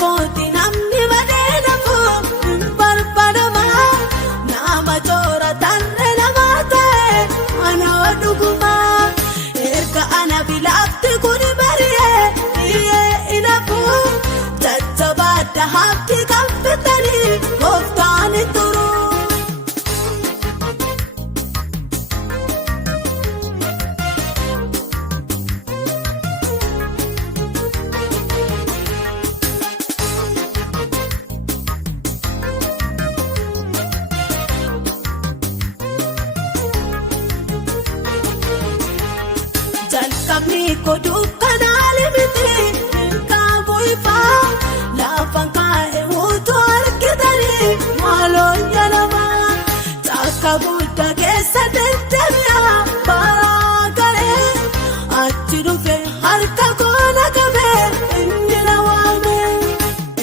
kooti namni badee nafu barbaadama nama toora tarree namaa ta'e anoo dhuguma erga ana bilaafti kun bari'ee dhiyyee inafu jajjabaadha haabti kan fitanii gooftaan turu. Jalqabni koduu kanaali miti kaabu ifaa laafaan kaa'e utuu argitanii maaloo yalamaa takka guddaa keessa deddeebi'aa baraa galee achi dhufe harka koona qabee inni na waame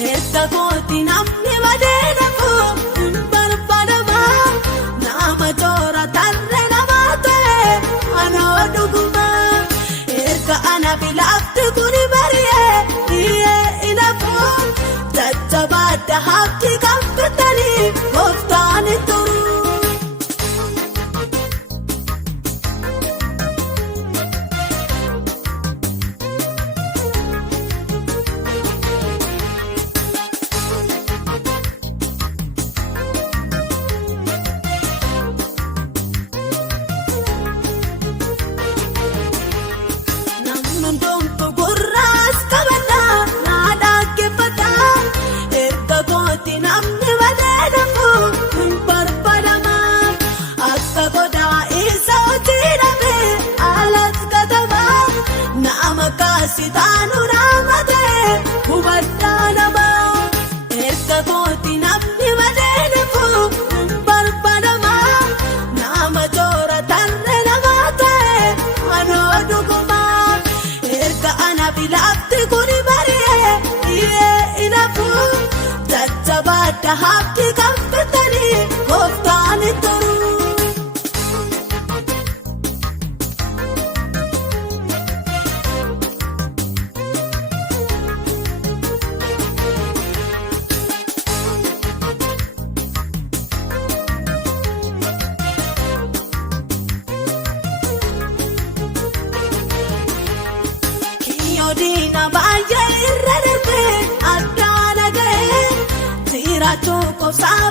eessa kooti namni badee nafu barbaadama nama toora tarree namaa ta'e anoo dhuguma. Ana bilaafti kun bari'ee dhiyyee inafu jajjabaadha haabti kan fitanii gooftaan turu. Namnumtu gurraas qabadhaa naa dhaggeeffadhaa erga kooti namni badee nafu barbaadama akka godaa isa hojii dhabee alas gatama nama kaasitaanu nama ta'e hubadhaa nama erga kooti namni badee nafu barbaadama nama toora tarree namaa ta'e anoo dhuguma. Ana bilaafti kun bari'ee dhiyyee inafu jajjabaadha haabti kan fitanii gooftaan turu. Diina baay'ee irra darbee addaan ga'ee jiraachuu qofaa